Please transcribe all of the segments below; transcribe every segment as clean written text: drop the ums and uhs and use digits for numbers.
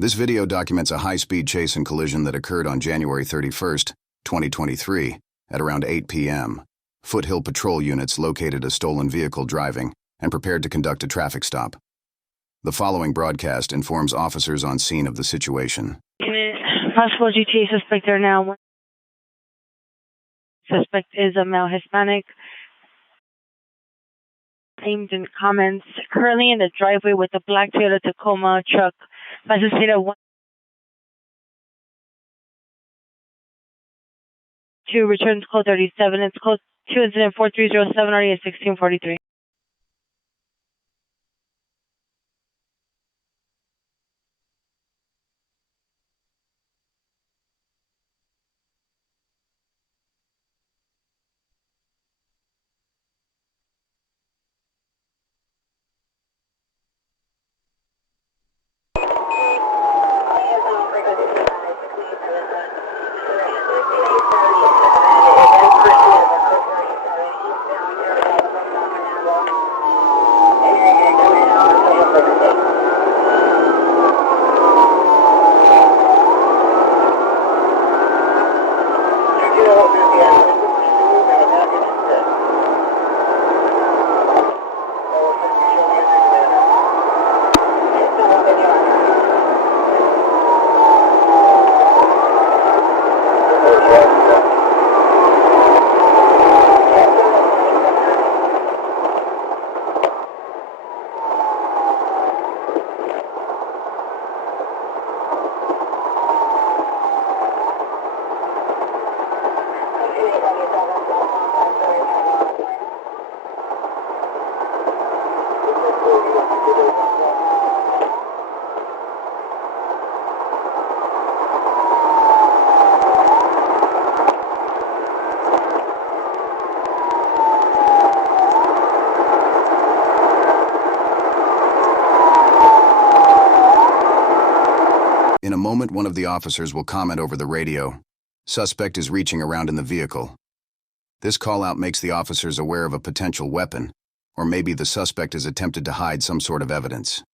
This video documents a high-speed chase and collision that occurred on January 31st, 2023, at around 8 p.m. Foothill patrol units located a stolen vehicle driving and prepared to conduct a traffic stop. The following broadcast informs officers on scene of the situation. Possible GTA suspect there now. Suspect is a male Hispanic. Named in comments. Currently in the driveway with a black Toyota Tacoma truck. License plate of 2 returns code 37. It's code 2 incident 4307 RE at 1643. In a moment, one of the officers will comment over the radio. Suspect is reaching around in the vehicle. This call-out makes the officers aware of a potential weapon, or maybe the suspect has attempted to hide some sort of evidence.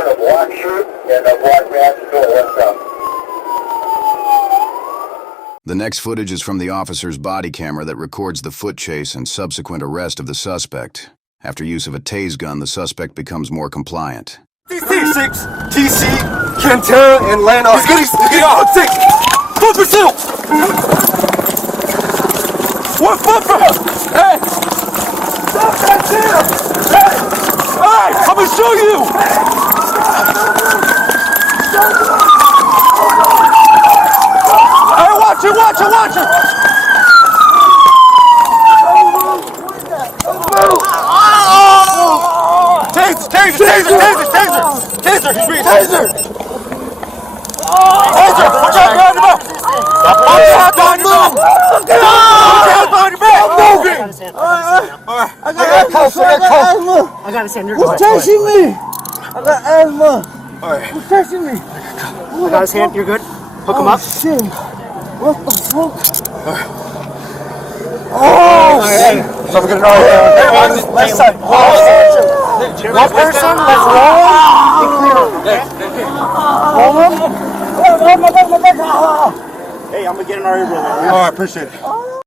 A black shirt and a black mask. What's up? The next footage is from the officer's body camera that records the foot chase and subsequent arrest of the suspect. After use of a tase gun, the suspect becomes more compliant. TC6, TC, Cantera, and Lano. He's getting out. 6. Full pursuit. 1 foot for him. Hey. Stop that damn. Hey. Hey, I'm gonna show you. Hey, watch it, watch it, watch it. Taser! He's reading. Taser! Taser! Watch out behind your back! Watch out behind your back! Watch out behind your back! I'm moving! Alright. I got asthma! I got his hand. Who's touching me? I got asthma! Alright. Who's touching me? I got his hand. You're good? Hook him up. Shit. What the fuck? Oh! Hey. So we're gonna Hey, left side. One person, let's roll. Be clear. Hold him. Hey, I'm gonna get an RA roll. Oh, I appreciate it.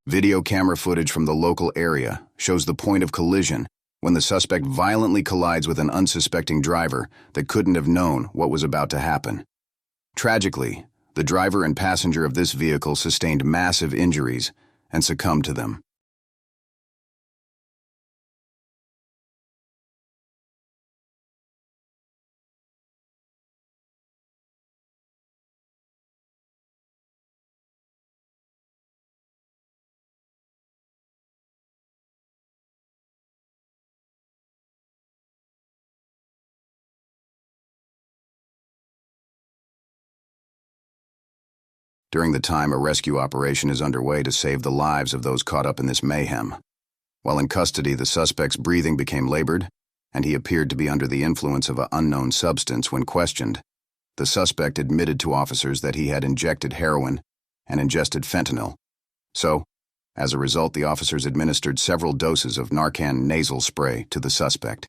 Video camera footage from the local area shows the point of collision when the suspect violently collides with an unsuspecting driver that couldn't have known what was about to happen. Tragically, the driver and passenger of this vehicle sustained massive injuries and succumbed to them. During the time, a rescue operation is underway to save the lives of those caught up in this mayhem. While in custody, the suspect's breathing became labored, and he appeared to be under the influence of an unknown substance when questioned. The suspect admitted to officers that he had injected heroin and ingested fentanyl. So, as a result, the officers administered several doses of Narcan nasal spray to the suspect.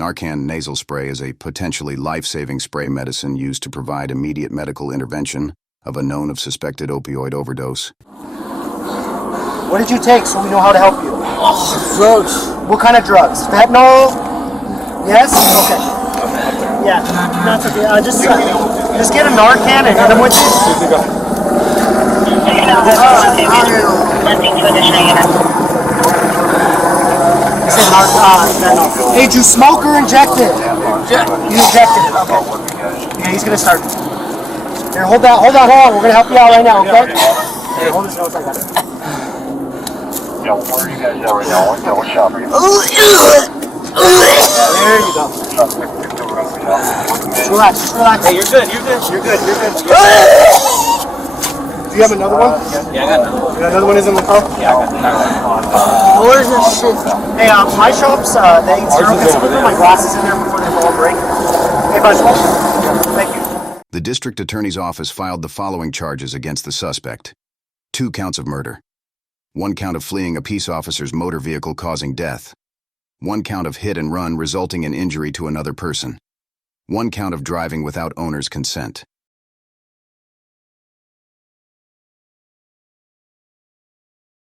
Narcan nasal spray is a potentially life-saving spray medicine used to provide immediate medical intervention of a known of suspected opioid overdose. What did you take so we know how to help you? Drugs. What kind of drugs? Fentanyl? Yes? Okay. Yeah, that's okay. Just get a Narcan and hit him with it. Fentanyl. Hey, did you smoke or inject it? You injected it, okay. Yeah, he's gonna start. Here, hold on. We're gonna help you out right now, okay? Here, hold his nose, I got it. Where are you guys at right now? What shop are you? There you go. Just relax. Hey, you're good. Do you have another one? Yeah, I got another. Another one is in the car? Yeah, I got another. Where's this shit? Hey, my shop's, they eat zero. Can someone put my glasses in there before they go on break? Hey, bud. Thank you. The district attorney's office filed the following charges against the suspect. 2 counts of murder. 1 count of fleeing a peace officer's motor vehicle causing death. 1 count of hit and run resulting in injury to another person. 1 count of driving without owner's consent.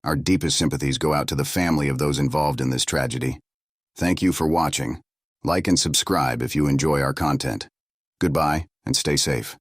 Our deepest sympathies go out to the family of those involved in this tragedy. Thank you for watching. Like and subscribe if you enjoy our content. Goodbye and stay safe.